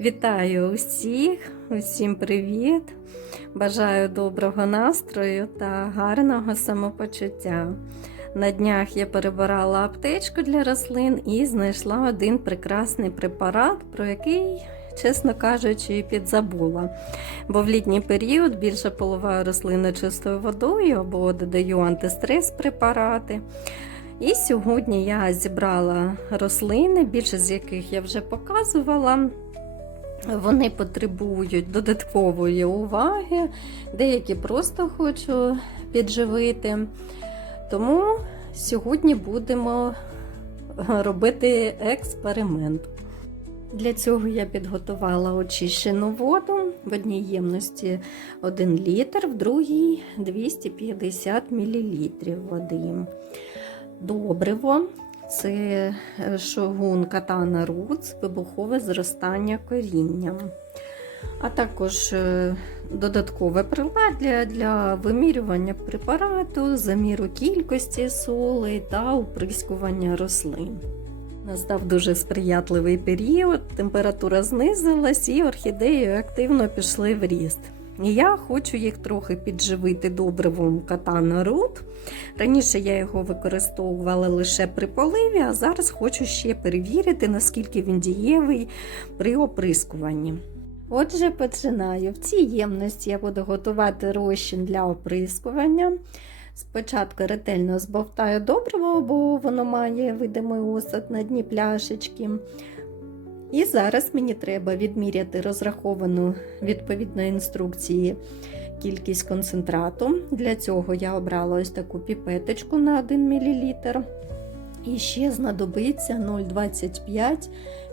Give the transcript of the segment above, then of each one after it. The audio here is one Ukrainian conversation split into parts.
Вітаю усіх, усім привіт! Бажаю доброго настрою та гарного самопочуття. На днях я перебирала аптечку для рослин і знайшла один прекрасний препарат, про який, чесно кажучи, підзабула. Бо в літній період більше поливаю рослини чистою водою або додаю антистрес препарати. І сьогодні я зібрала рослини, більшість з яких я вже показувала. Вони потребують додаткової уваги, деякі просто хочу підживити. Тому сьогодні будемо робити експеримент. Для цього я підготувала очищену воду в одній ємності 1 літр, в другій 250 мл води. Добриво це шогун катана Roots, вибухове зростання коріння. А також е, додаткове приладдя для вимірювання препарату, заміру кількості солей та уприскування рослин. Настав дуже сприятливий період, температура знизилась і орхідеї активно пішли в ріст. Я хочу їх трохи підживити добривом катана Root. Раніше я його використовувала лише при поливі, а зараз хочу ще перевірити, наскільки він дієвий при оприскуванні. Отже, починаю. В цій ємності я буду готувати розчин для оприскування. Спочатку ретельно збовтаю добриво, бо воно має видимий осад на дні пляшечки. І зараз мені треба відміряти розраховану відповідно інструкції кількість концентрату. Для цього я обрала ось таку піпеточку на 1 мл. І ще знадобиться 0,25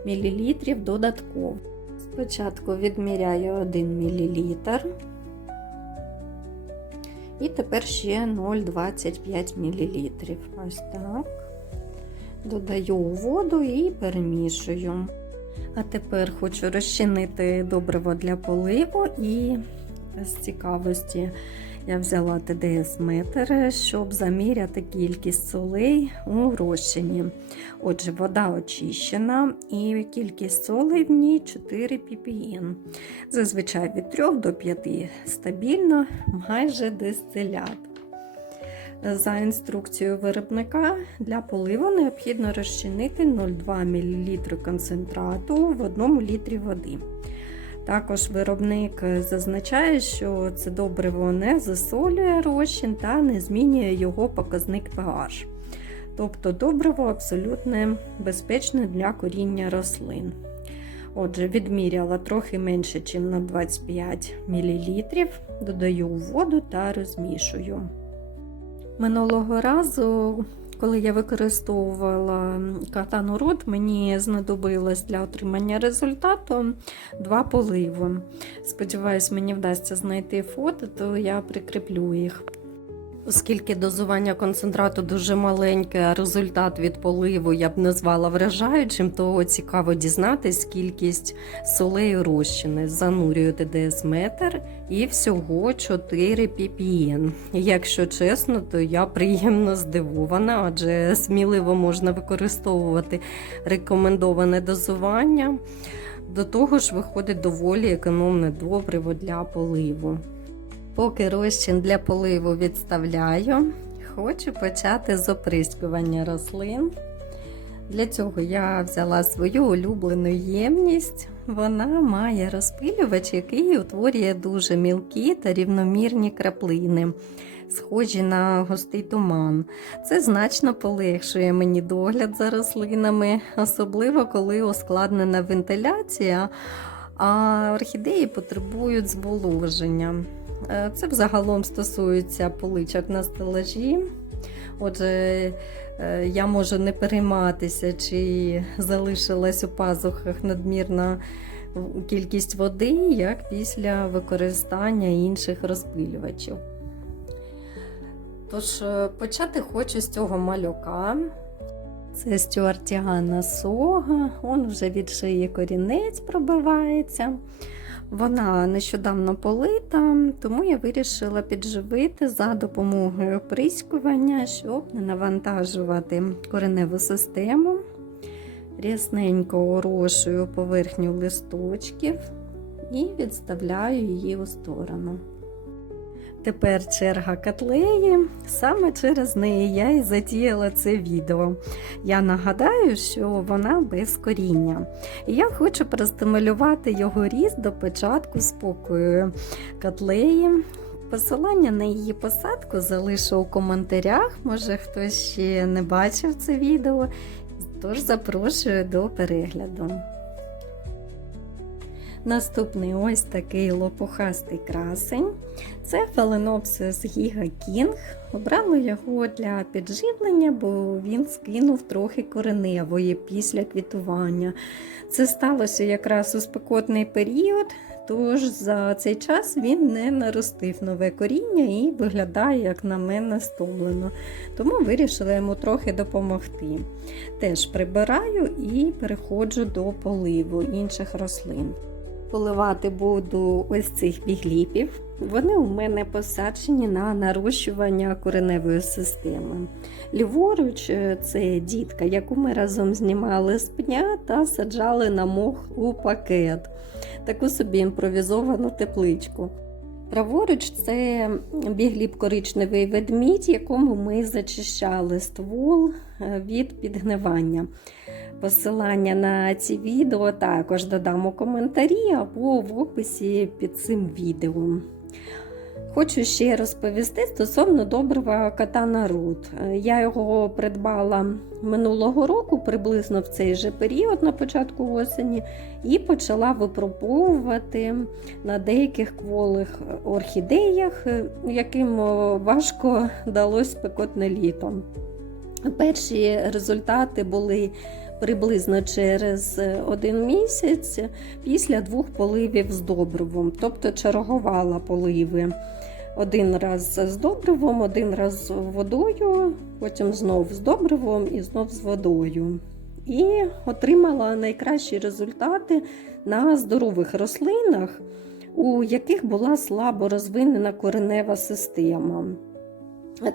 мл додатково. Спочатку відміряю 1 мл. І тепер ще 0,25 мл. Ось так. Додаю воду і перемішую. А тепер хочу розчинити добриво для поливу і з цікавості я взяла ТДС-метр, щоб заміряти кількість солей у розчині. Отже, вода очищена і кількість солей в ній 4 ppm. Зазвичай від 3 до 5 стабільно, майже дистилят. За інструкцією виробника для поливу необхідно розчинити 0,2 мл концентрату в 1 літрі води. Також виробник зазначає, що це добриво не засолює розчин та не змінює його показник pH. Тобто добриво абсолютно безпечне для коріння рослин. Отже, відміряла трохи менше, ніж на 25 мл, додаю воду та розмішую. Минулого разу, коли я використовувала катану рот, мені знадобилось для отримання результату два поливи. Сподіваюсь, мені вдасться знайти фото, то я прикріплю їх. Оскільки дозування концентрату дуже маленьке, а результат від поливу я б назвала вражаючим, то цікаво дізнатись кількість солей розчини. Занурюю ТДС метр і всього 4 ppm. Якщо чесно, то я приємно здивована, адже сміливо можна використовувати рекомендоване дозування. До того ж, виходить доволі економне добриво для поливу. Поки розчин для поливу відставляю, хочу почати з оприскування рослин. Для цього я взяла свою улюблену ємність. Вона має розпилювач, який утворює дуже мілкі та рівномірні краплини, схожі на густий туман. Це значно полегшує мені догляд за рослинами, особливо коли ускладнена вентиляція, а орхідеї потребують зволоження. Це взагалом стосується поличок на стелажі. Отже, я можу не перейматися, чи залишилась у пазухах надмірна кількість води, як після використання інших розпилювачів. Тож, почати хочу з цього малюка. Це стюартіана сога, он вже від шиї корінець пробивається. Вона нещодавно полита, тому я вирішила підживити за допомогою оприскування, щоб не навантажувати кореневу систему. Рясненько орошую поверхню листочків і відставляю її у сторону. Тепер черга котлеї. Саме через неї я і затіяла це відео. Я нагадаю, що вона без коріння. І я хочу простимулювати його ріст до початку спокою котлеї. Посилання на її посадку залишу у коментарях. Може хтось ще не бачив це відео. Тож запрошую до перегляду. Наступний ось такий лопухастий красень. Це Phalaenopsis Giga King. Обрали його для підживлення, бо він скинув трохи кореневої після квітування. Це сталося якраз у спекотний період, тож за цей час він не наростив нове коріння і виглядає, як на мене, стомлено. Тому вирішила йому трохи допомогти. Теж прибираю і переходжу до поливу інших рослин. Поливати буду ось цих бігліпів. Вони у мене посаджені на нарощування кореневої системи. Ліворуч е, це дітка, яку ми разом знімали з пня та саджали на мох у пакет, таку собі імпровізовану тепличку. Праворуч це бігліп коричневий ведмідь, якому ми зачищали ствол е, від підгнивання. Посилання на ці відео також додам у коментарі або в описі під цим відео. Хочу ще розповісти стосовно добрива кота Нарут. Я його придбала минулого року, приблизно в цей же період, на початку осені, і почала випробовувати на деяких кволих орхідеях, яким важко далось спекотне літо. Перші результати були приблизно через один місяць після двох поливів з добривом, тобто чергувала поливи. Один раз з добривом, один раз з водою, потім знов з добривом і знов з водою. І отримала найкращі результати на здорових рослинах, у яких була слабо розвинена коренева система.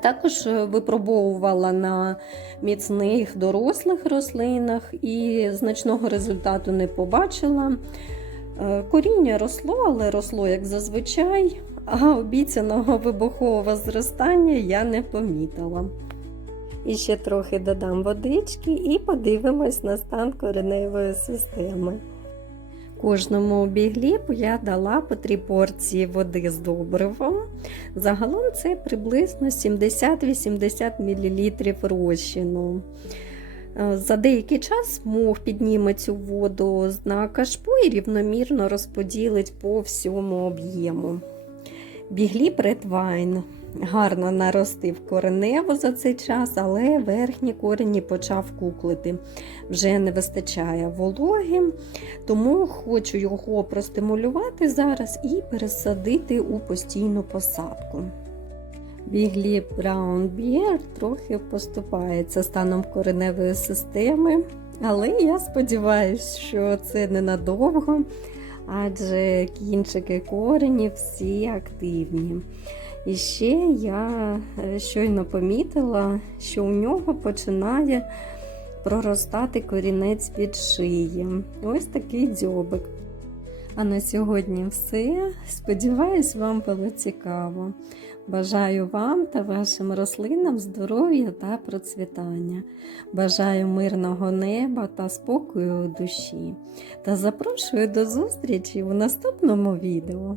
Також випробовувала на міцних дорослих рослинах і значного результату не побачила. Коріння росло, але росло як зазвичай, а обіцяного вибухового зростання я не помітила. І ще трохи додам водички і подивимось на стан кореневої системи. Кожному бігліпу я дала по 3 порції води з добривом. Загалом це приблизно 70-80 мл розчину. За деякий час мох підніме цю воду на кашпу і рівномірно розподілить по всьому об'єму. Red Wine гарно наростив коренево за цей час, але верхні корені почав куклити. Вже не вистачає вологи, тому хочу його простимулювати зараз і пересадити у постійну посадку. Біглі Brown Bear трохи поступається станом кореневої системи, але я сподіваюся, що це ненадовго, адже кінчики коренів всі активні. І ще я е, щойно помітила, що у нього починає проростати корінець під шиї. Ось такий дзьобик. А на сьогодні все. Сподіваюсь, вам було цікаво. Бажаю вам та вашим рослинам здоров'я та процвітання. Бажаю мирного неба та спокою у душі. Та запрошую до зустрічі у наступному відео.